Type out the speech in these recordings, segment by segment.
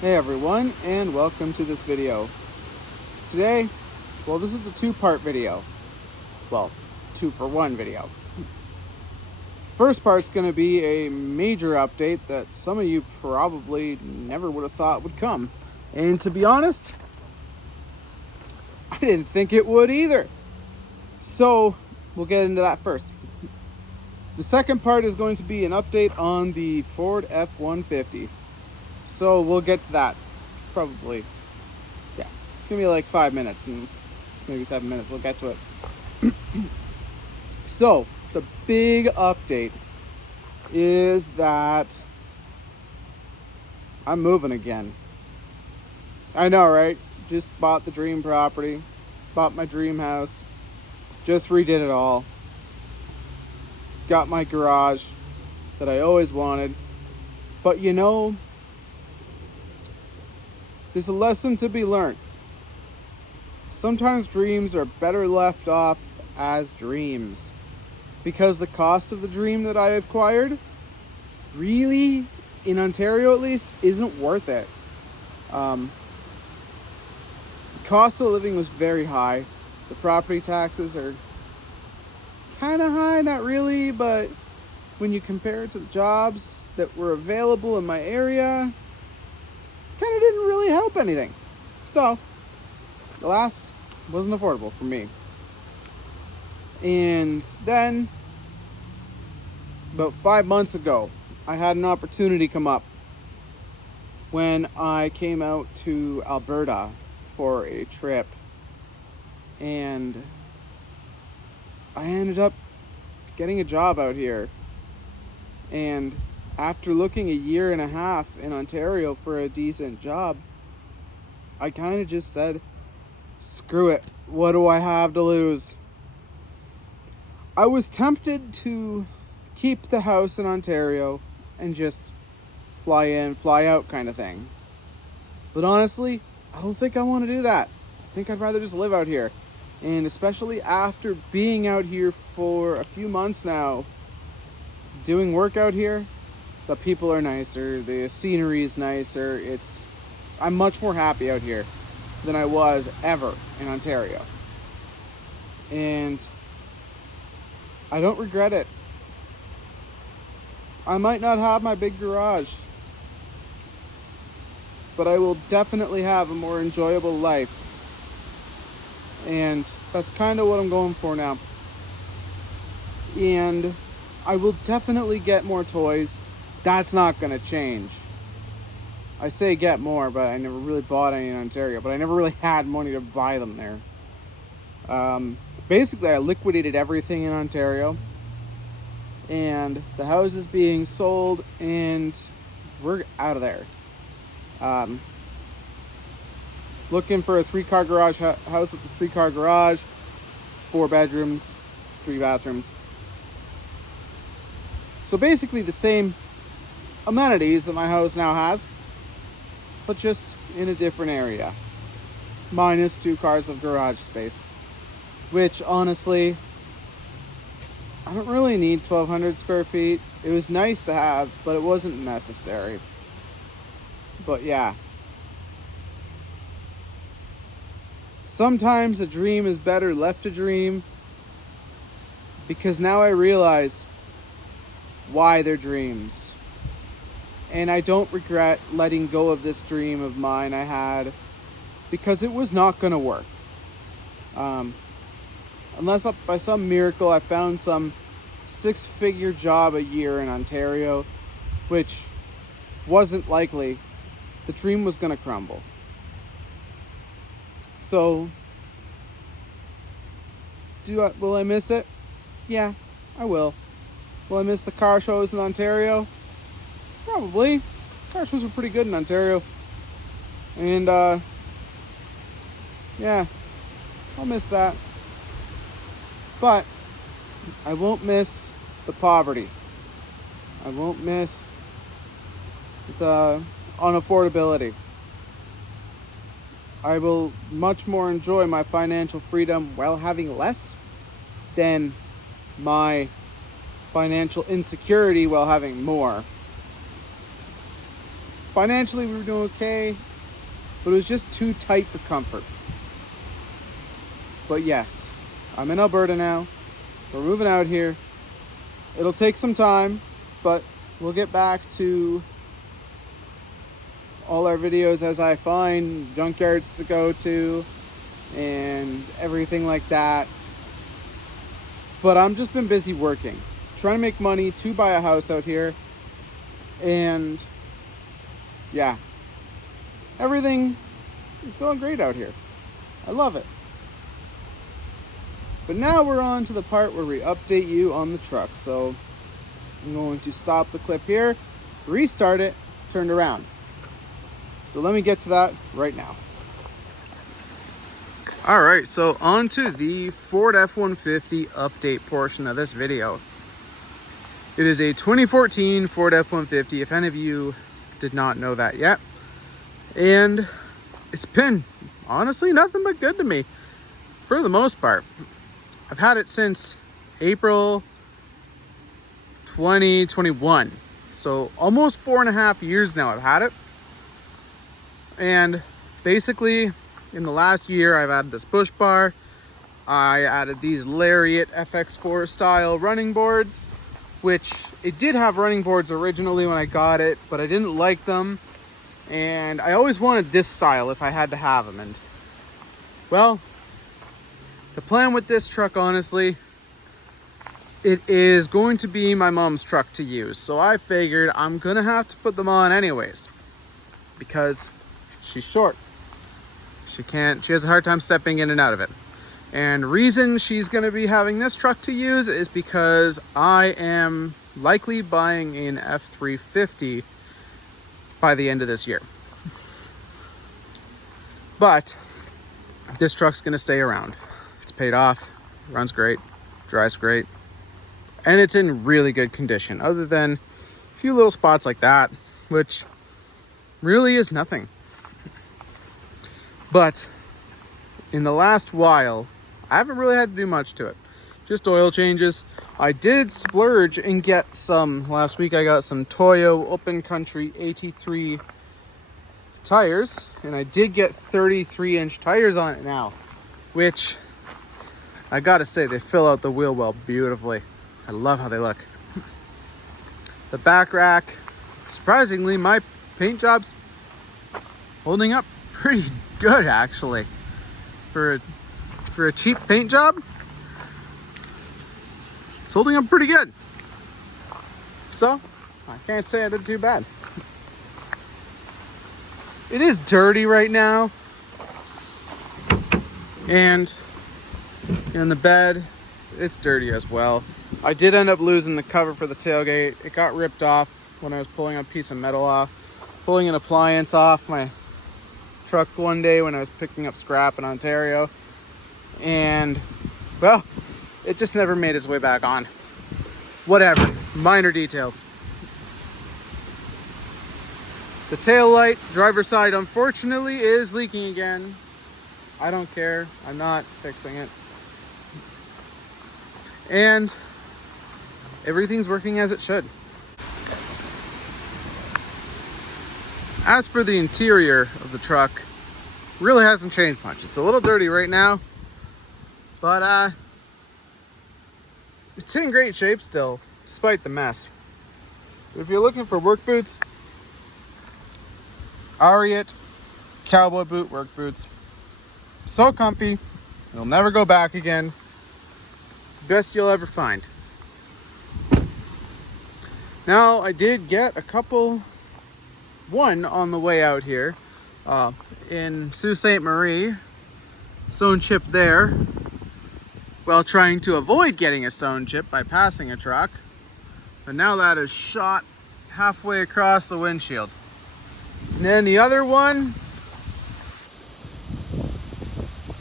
Hey everyone, and welcome to this video. Today, this is a two-part video. Well, 2-for-1 video. First part's going to be a major update that some of you probably never would have thought would come. And to be honest, I didn't think it would either. So, we'll get into that first. The second part is going to be an update on the Ford F150. So, we'll get to that. Probably. Yeah. It's going to be like 5 minutes and maybe 7 minutes. We'll get to it. So, the big update is that I'm moving again. I know, right? Just bought the dream property, bought my dream house, just redid it all. Got my garage that I always wanted. But you know, there's a lesson to be learned. Sometimes dreams are better left off as dreams, because the cost of the dream that I acquired really, in Ontario at least, isn't worth it. The cost of living was very high. The property taxes are kind of high, not really, but when you compare it to the jobs that were available in my area, kind of didn't really help anything. So, alas, wasn't affordable for me. And then, about 5 months ago, I had an opportunity come up when I came out to Alberta for a trip. And I ended up getting a job out here. And after looking a year and a half in Ontario for a decent job, I kind of just said, screw it. What do I have to lose? I was tempted to keep the house in Ontario and just fly in, fly out kind of thing. But honestly, I don't think I want to do that. I think I'd rather just live out here. And especially after being out here for a few months now, doing work out here, the people are nicer, the scenery is nicer. I'm much more happy out here than I was ever in Ontario. And I don't regret it. I might not have my big garage, but I will definitely have a more enjoyable life. And that's kind of what I'm going for now. And I will definitely get more toys. That's not going to change. I say get more, but I never really bought any in Ontario. But I never really had money to buy them there. Basically, I liquidated everything in Ontario. And the house is being sold, and we're out of there. Looking for a 3-car garage house with a 3-car garage, 4 bedrooms, 3 bathrooms. So basically the same amenities that my house now has, but just in a different area. Minus 2 cars of garage space. Which, honestly, I don't really need 1,200 square feet. It was nice to have, but it wasn't necessary. But yeah. Sometimes a dream is better left a dream, because now I realize why they're dreams. And I don't regret letting go of this dream of mine I had, because it was not going to work. Unless by some miracle I found some 6-figure job a year in Ontario, which wasn't likely, the dream was going to crumble. So, will I miss it? Yeah, I will. Will I miss the car shows in Ontario? Probably. Car shows were pretty good in Ontario. And, yeah, I'll miss that. But I won't miss the poverty. I won't miss the unaffordability. I will much more enjoy my financial freedom while having less than my financial insecurity while having more. financially we were doing okay, but it was just too tight for comfort. But yes, I'm in Alberta now. We're moving out here. It'll take some time, but we'll get back to all our videos as I find junkyards to go to and everything like that. But I'm just been busy working, trying to make money to buy a house out here. And yeah, everything is going great out here. I love it. But now we're on to the part where we update you on the truck. So I'm going to stop the clip here, restart it, turn it around. So let me get to that right now. All right, so on to the Ford F-150 update portion of this video. It is a 2014 Ford F-150, if any of you did not know that yet. And it's been, honestly, nothing but good to me, for the most part. I've had it since April 2021. So almost 4.5 years now I've had it. And basically, in the last year, I've added this push bar. I added these Lariat FX4 style running boards, which it did have running boards originally when I got it, but I didn't like them. And I always wanted this style if I had to have them. And well, the plan with this truck, honestly, it is going to be my mom's truck to use. So I figured I'm gonna have to put them on anyways, because she's short. She has a hard time stepping in and out of it. And reason she's gonna be having this truck to use is because I am likely buying an F350 by the end of this year. But this truck's gonna stay around. It's paid off, runs great, drives great, and it's in really good condition, other than a few little spots like that, which really is nothing. But in the last while, I haven't really had to do much to it. Just oil changes. I did splurge and get some, last week I got some Toyo Open Country 83 tires, and I did get 33-inch tires on it now, which I gotta say, they fill out the wheel well beautifully. I love how they look. The back rack, surprisingly, my paint job's holding up pretty good actually. For a cheap paint job, it's holding up pretty good. So I can't say I did too bad. It is dirty right now, and in the bed it's dirty as well. I did end up losing the cover for the tailgate. It got ripped off when I was pulling a piece of metal off, pulling an appliance off my truck one day when I was picking up scrap in Ontario, and well, it just never made its way back on. Whatever, minor details. The tail light, driver's side, unfortunately is leaking again. I don't care, I'm not fixing it. And everything's working as it should. As for the interior of the truck, really hasn't changed much. It's a little dirty right now, but it's in great shape still, despite the mess. But if you're looking for work boots, Ariat cowboy boot work boots. So comfy, you'll never go back again. Best you'll ever find. Now, I did get a couple, one on the way out here in Sault Ste. Marie, stone chip there, while trying to avoid getting a stone chip by passing a truck. But now that is shot halfway across the windshield. And then the other one,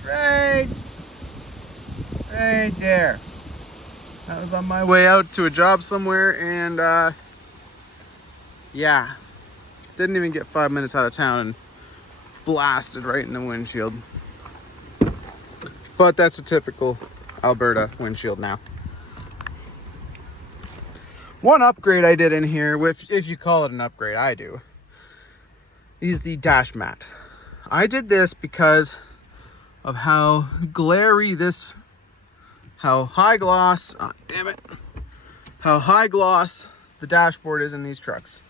right there. That was on my way out to a job somewhere, and yeah, didn't even get 5 minutes out of town and blasted right in the windshield. But that's a typical Alberta windshield now. One upgrade I did in here, if you call it an upgrade, I do, is the dash mat. I did this because of how glary this, how high gloss, oh, damn it, how high gloss the dashboard is in these trucks.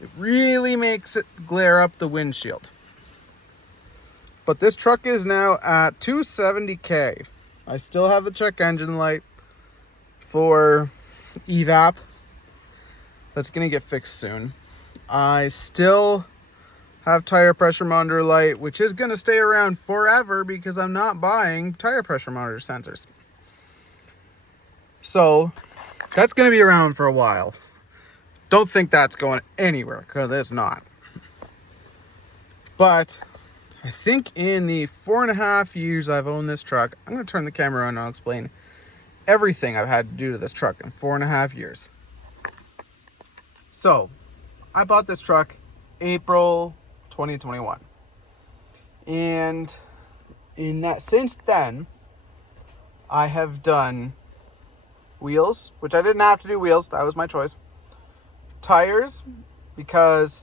It really makes it glare up the windshield. But this truck is now at 270K. I still have the check engine light for evap. That's gonna get fixed soon. I still have tire pressure monitor light, which is gonna stay around forever because I'm not buying tire pressure monitor sensors. So that's gonna be around for a while. Don't think that's going anywhere, because it's not. But I think in the 4.5 years I've owned this truck, I'm going to turn the camera on and I'll explain everything I've had to do to this truck in 4.5 years. So, I bought this truck April 2021. And since then, I have done wheels, which I didn't have to do wheels, that was my choice. Tires, because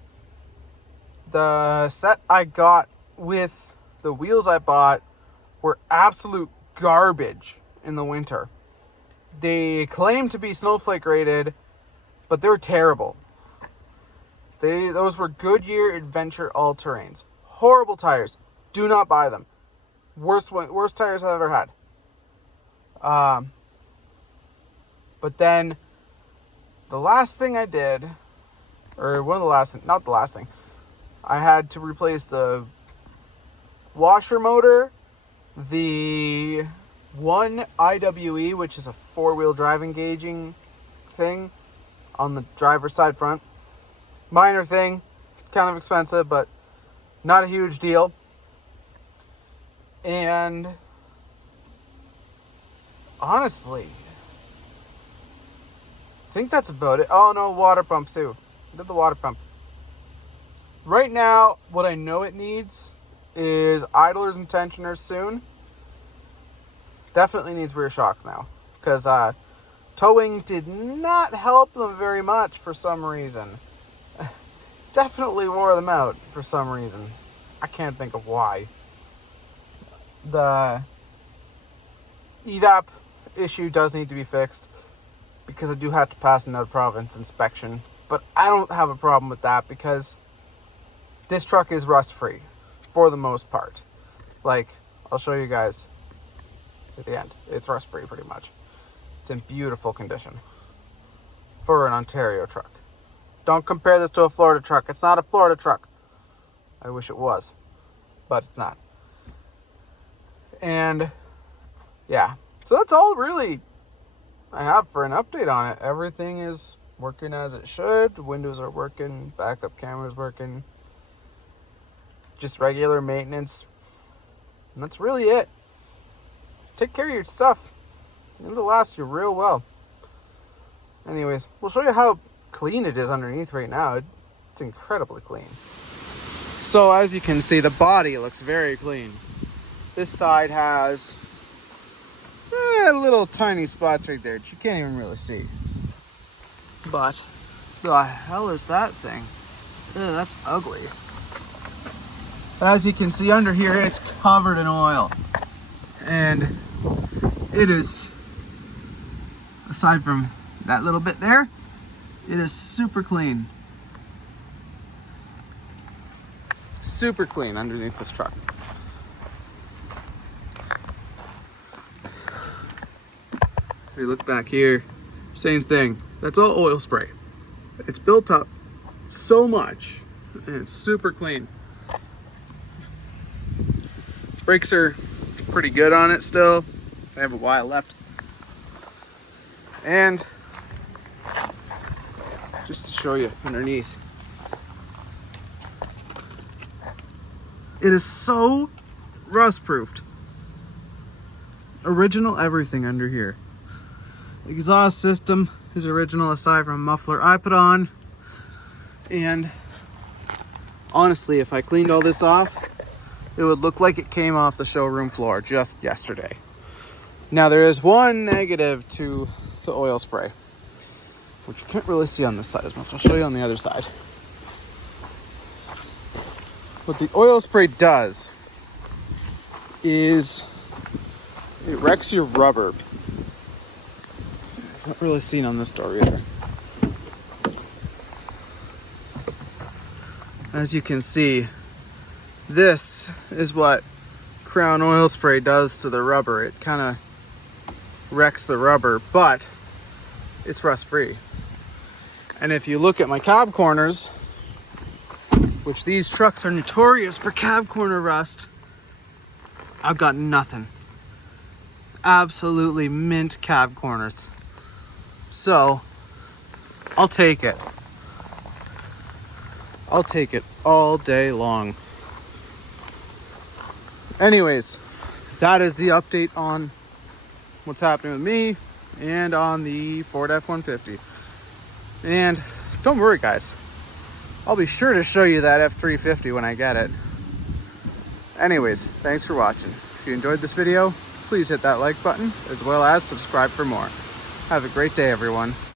the set I got with the wheels I bought were absolute garbage in the winter. They claimed to be snowflake rated, but they were terrible. Those were Goodyear Adventure all-terrains. Horrible tires. Do not buy them. Worst tires I've ever had. But then the last thing I did, or one of the last, not the last thing, I had to replace the washer motor, the one IWE, which is a 4-wheel drive engaging thing on the driver's side front. Minor thing, kind of expensive, but not a huge deal. And honestly, I think that's about it. Oh no, water pump too. I did the water pump. Right now, what I know it needs is idlers and tensioners soon. Definitely needs rear shocks now, because towing did not help them very much for some reason. Definitely wore them out for some reason. I can't think of why. The evap issue does need to be fixed, because I do have to pass an out-of-province inspection. But I don't have a problem with that, because this truck is rust-free for the most part. Like, I'll show you guys at the end. It's rust-free pretty much. It's in beautiful condition for an Ontario truck. Don't compare this to a Florida truck. It's not a Florida truck. I wish it was, but it's not. And yeah, so that's all really I have for an update on it. Everything is working as it should. The windows are working, backup camera's working. Just regular maintenance. And that's really it. Take care of your stuff. It'll last you real well. Anyways, we'll show you how clean it is underneath right now. It's incredibly clean. So as you can see, the body looks very clean. This side has little tiny spots right there that you can't even really see. But the hell is that thing? Ew, that's ugly. As you can see under here, it's covered in oil. And it is, aside from that little bit there, it is super clean. Super clean underneath this truck. If you look back here, same thing. That's all oil spray. It's built up so much and it's super clean. Brakes are pretty good on it still. I have a while left. And just to show you underneath, it is so rust proofed. Original everything under here. Exhaust system is original aside from a muffler I put on. And honestly, if I cleaned all this off, it would look like it came off the showroom floor just yesterday. Now there is one negative to the oil spray, which you can't really see on this side as much. I'll show you on the other side. what the oil spray does is it wrecks your rubber. It's not really seen on this door either. As you can see, this is what Crown oil spray does to the rubber. It kind of wrecks the rubber, but it's rust free. And if you look at my cab corners, which these trucks are notorious for cab corner rust, I've got nothing. Absolutely mint cab corners. So I'll take it. I'll take it all day long. Anyways, that is the update on what's happening with me and on the Ford F-150. And don't worry, guys. I'll be sure to show you that F-350 when I get it. Anyways, thanks for watching. If you enjoyed this video, please hit that like button as well as subscribe for more. Have a great day, everyone.